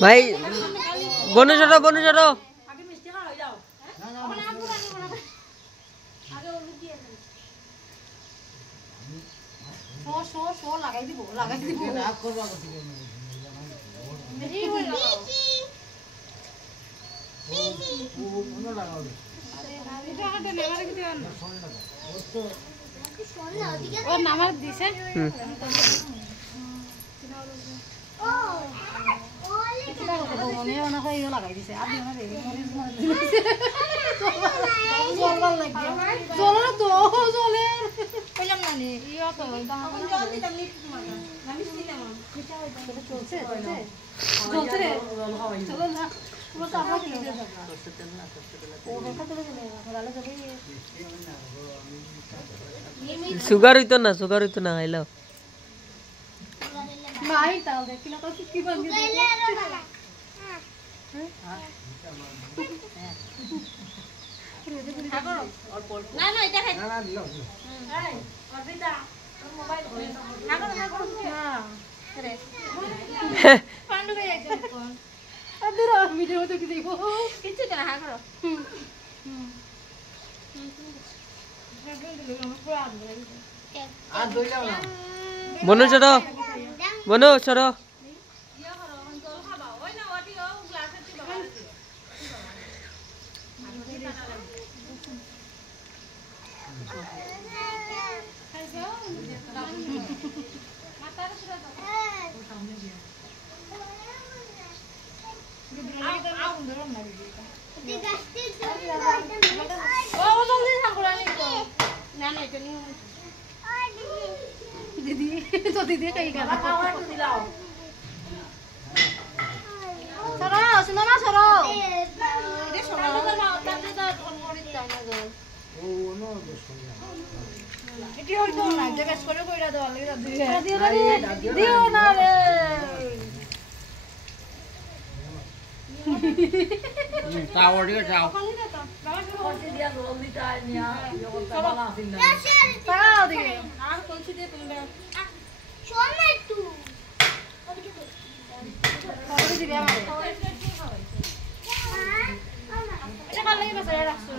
ভাই বনু ছোট লাগাই দিব নামার দিছে লাগাই দিছে সুগার হইতো না আইলো বনু ছোট दीदी कहीं का सरो सुनो ना सरो এটি হইতো না যে বেশ করে কইরা দাও লাগি দিও না রে তাও দিকে যাও দিয়া জলদি টাই নিয়া সব না দিন না তাও দিকে আর কোন ছি দিয়ে তুমি শোন না একটু ওদিকে দিবি আমারে এটা কাল লাগি বসে রাখছো